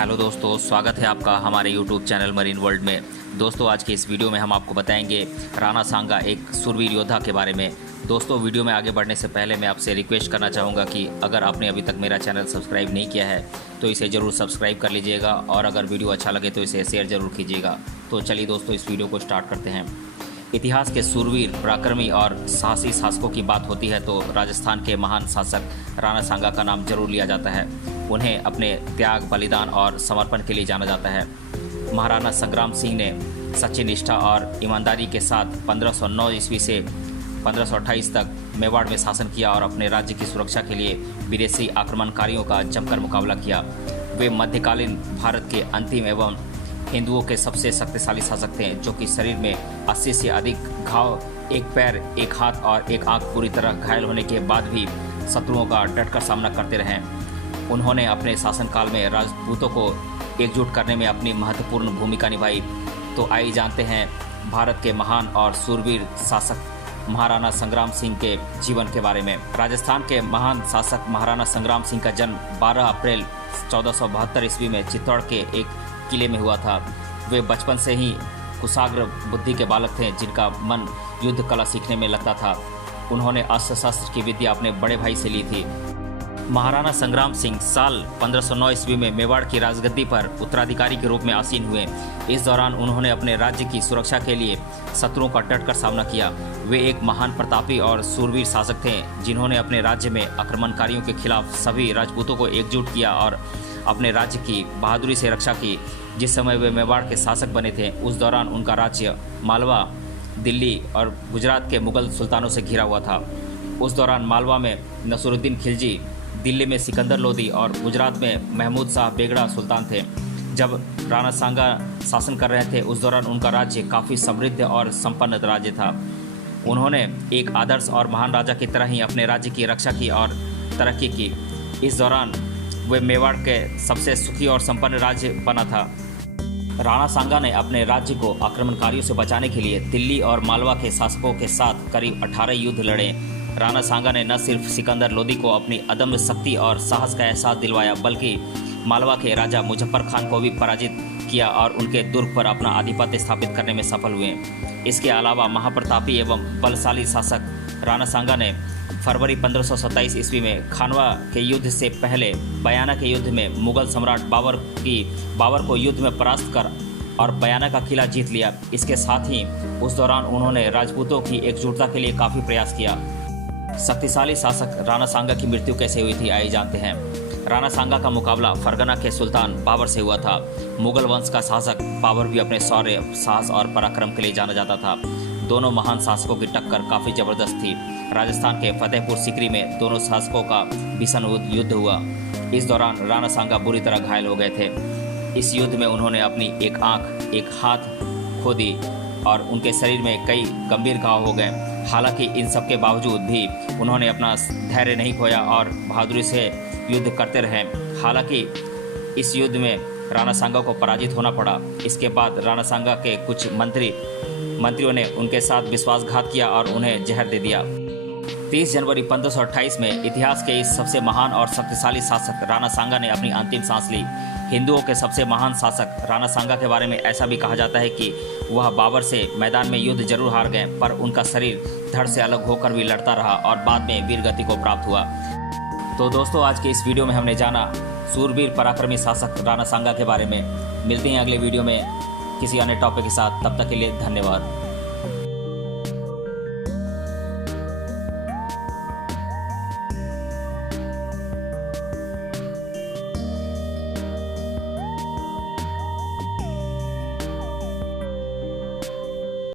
Hello दोस्तों, स्वागत है आपका हमारे YouTube चैनल मरीन वर्ल्ड में। दोस्तों, आज के इस वीडियो में हम आपको बताएंगे राणा सांगा, एक शूरवीर योद्धा के बारे में। दोस्तों, वीडियो में आगे बढ़ने से पहले मैं आपसे रिक्वेस्ट करना चाहूँगा कि अगर आपने अभी तक मेरा चैनल सब्सक्राइब नहीं किया है तो इसे ज़रूर सब्सक्राइब कर लीजिएगा और अगर वीडियो अच्छा लगे तो इसे शेयर ज़रूर कीजिएगा। तो चलिए दोस्तों, इस वीडियो को स्टार्ट करते हैं। इतिहास के शूरवीर, पराक्रमी और साहसी शासकों की बात होती है तो राजस्थान के महान शासक राणा सांगा का नाम जरूर लिया जाता है। उन्हें अपने त्याग, बलिदान और समर्पण के लिए जाना जाता है। महाराणा संग्राम सिंह ने सच्ची निष्ठा और ईमानदारी के साथ 1509 ईस्वी से 1528 तक मेवाड़ में शासन किया और अपने राज्य की सुरक्षा के लिए विदेशी आक्रमणकारियों का जमकर मुकाबला किया। वे मध्यकालीन भारत के अंतिम एवं हिंदुओं के सबसे शक्तिशाली शासक थे, जो कि शरीर में 80 से अधिक घाव, एक पैर, एक हाथ और एक आंख पूरी तरह घायल होने के बाद भी शत्रुओं का डटकर सामना करते रहे। उन्होंने अपने शासनकाल में राजपूतों को एकजुट करने में अपनी महत्वपूर्ण भूमिका निभाई। तो आइए जानते हैं भारत के महान और शूरवीर शासक महाराणा संग्राम सिंह के जीवन के बारे में। राजस्थान के महान शासक महाराणा संग्राम सिंह का जन्म 12 अप्रैल 1472 ईस्वी में चित्तौड़ के एक किले में हुआ था। वे बचपन से ही कुशाग्र बुद्धि के बालक थे, जिनका मन युद्ध कला सीखने में लगता था। उन्होंने अस्त्र शस्त्र की विद्या अपने बड़े भाई से ली थी। महाराणा संग्राम सिंह साल 1509 ईस्वी में मेवाड़ की राजगद्दी पर उत्तराधिकारी के रूप में आसीन हुए। इस दौरान उन्होंने अपने राज्य की सुरक्षा के लिए शत्रुओं का डटकर सामना किया। वे एक महान प्रतापी और शूरवीर शासक थे, जिन्होंने अपने राज्य में आक्रमणकारियों के खिलाफ सभी राजपूतों को एकजुट किया और अपने राज्य की बहादुरी से रक्षा की। जिस समय वे मेवाड़ के शासक बने थे, उस दौरान उनका राज्य मालवा, दिल्ली और गुजरात के मुगल सुल्तानों से घिरा हुआ था। उस दौरान मालवा में नसरुद्दीन खिलजी, दिल्ली में सिकंदर लोदी और गुजरात में महमूद शाह बेगड़ा सुल्तान थे। जब राणा सांगा शासन कर रहे थे, उस दौरान उनका राज्य काफ़ी समृद्ध और संपन्न राज्य था। उन्होंने एक आदर्श और महान राजा की तरह ही अपने राज्य की रक्षा की और तरक्की की। इस दौरान वे मेवाड़ के सबसे सुखी और संपन्न राज्य बना था। राणा सांगा ने अपने राज्य को आक्रमणकारियों से बचाने के लिए दिल्ली और मालवा के शासकों के साथ करीब 18 युद्ध लड़े। राणा सांगा ने न सिर्फ सिकंदर लोदी को अपनी अदम्य शक्ति और साहस का एहसास दिलवाया, बल्कि मालवा के राजा मुजफ्फर खान को भी पराजित किया और उनके दुर्ग पर अपना आधिपत्य स्थापित करने में सफल हुए। इसके अलावा महाप्रतापी एवं बलशाली शासक राणा सांगा ने फरवरी 1527 ईस्वी में खानवा के युद्ध से पहले बयाना के युद्ध में मुगल सम्राट बाबर को युद्ध में परास्त कर और बयाना का किला जीत लिया। इसके साथ ही उस दौरान उन्होंने राजपूतों की एकजुटता के लिए काफ़ी प्रयास किया। शक्तिशाली शासक राणा सांगा की मृत्यु कैसे हुई थी, आइए जानते हैं। राणा सांगा का मुकाबला फरगना के सुल्तान बाबर से हुआ था। मुगल वंश का शासक बाबर भी अपने शौर्य, साहस और पराक्रम के लिए जाना जाता था। दोनों महान शासकों की टक्कर काफ़ी जबरदस्त थी। राजस्थान के फतेहपुर सीकरी में दोनों शासकों का भीषण युद्ध हुआ। इस दौरान राणा सांगा बुरी तरह घायल हो गए थे। इस युद्ध में उन्होंने अपनी एक आंख, एक हाथ खो दी और उनके शरीर में कई गंभीर घाव हो गए। हालांकि इन सब के बावजूद भी उन्होंने अपना धैर्य नहीं खोया और बहादुरी से युद्ध करते रहे। हालांकि इस युद्ध में राणा सांगा को पराजित होना पड़ा। इसके बाद राणा सांगा के कुछ मंत्रियों ने उनके साथ विश्वासघात किया और उन्हें जहर दे दिया। 30 जनवरी 1528 में इतिहास के इस सबसे महान और शक्तिशाली शासक राणा सांगा ने अपनी अंतिम सांस ली। हिंदुओं के सबसे महान शासक राणा सांगा के बारे में ऐसा भी कहा जाता है कि वह बाबर से मैदान में युद्ध जरूर हार गए, पर उनका शरीर धड़ से अलग होकर भी लड़ता रहा और बाद में वीर गति को प्राप्त हुआ। तो दोस्तों, आज के इस वीडियो में हमने जाना शूरवीर पराक्रमी शासक राणा सांगा के बारे में। मिलते हैं अगले वीडियो में किसी अन्य टॉपिक के साथ। तब तक के लिए धन्यवाद।